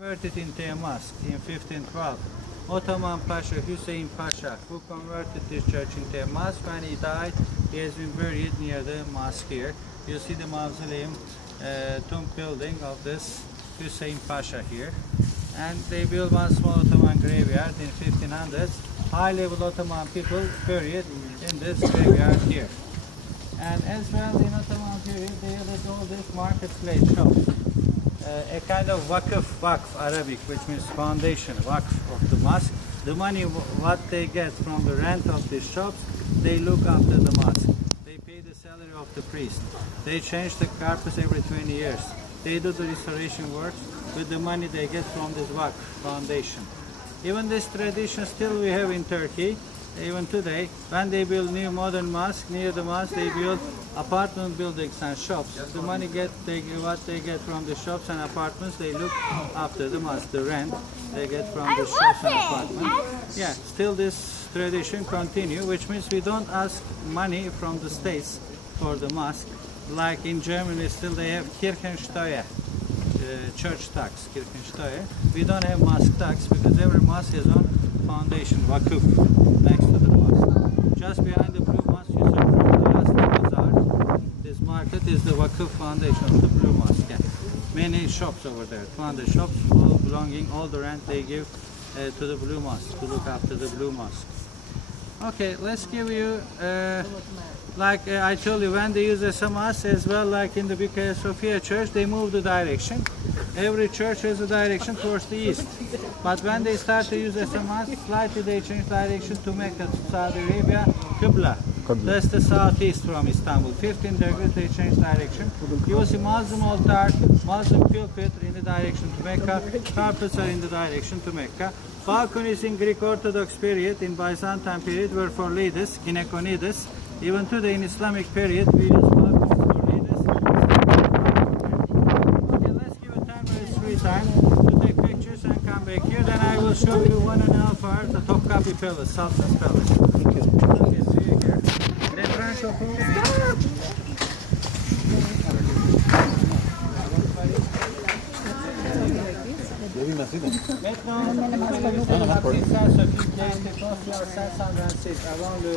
Converted into a mosque in 1512. Ottoman Pasha Hüseyin Pasha, who converted this church into a mosque. When he died, he has been buried near the mosque here. You see the mausoleum tomb building of this Hüseyin Pasha here. And they built one small Ottoman graveyard in 1500s. High-level Ottoman people buried in this graveyard here. And as well in Ottoman period, they had all this marketplace shops. A kind of waqf Arabic, which means foundation, waqf of the mosque. The money what they get from the rent of these shops, they look after the mosque. They pay the salary of the priest. They change the carpets every 20 years. They do the restoration works with the money they get from this waqf foundation. Even this tradition still we have in Turkey. Even today, when they build new modern mosque, near the mosque they build apartment buildings and shops. The money what they get from the shops and apartments, they look after the mosque. The rent they get from the shops and apartments. Yeah, still this tradition continue, which means we don't ask money from the states for the mosque. Like in Germany, still they have Kirchensteuer, church tax, Kirchensteuer. We don't have mosque tax because every mosque has own foundation, waqf, next to the mosque. Just behind the blue mosque, you saw from the last bazaar, this market is the waqf foundation of the blue mosque. Yeah. Many shops over there, 200 shops, all belonging, all the rent they give to the blue mosque, to look after the blue mosque. Okay, let's give you, like I told you, when they use SMS as well, like in the Bikaya Sofia church, they move the direction. Every church has a direction towards the east. But when they start to use SMS, slightly they change direction to Mecca, to Saudi Arabia, Qibla. That's the southeast from Istanbul. 15 degrees they change direction. You will see Muslim altar, Muslim pulpit in the direction to Mecca, carpets are in the direction to Mecca. Balconies in Greek Orthodox period, in Byzantine period, were for ladies, gyneconides. Even today in Islamic period, we use balconies for ladies. Okay, let's give a 10 minutes free time to take pictures and come back here. Then I will show you 1.5 hours the Topkapi Palace, Sultan's Palace. Thank you. Okay, see you here. Maintenant, avant le